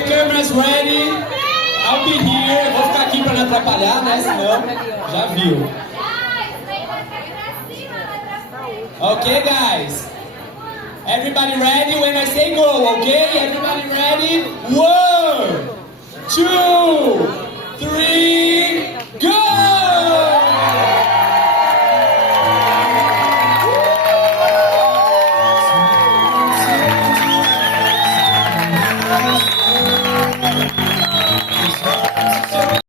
the cameras ready, I'll be here. Eu vou ficar aqui pra não atrapalhar, né? Senão, já viu. Okay, guys. Everybody ready when I say go, okay? Everybody ready? 1, 2,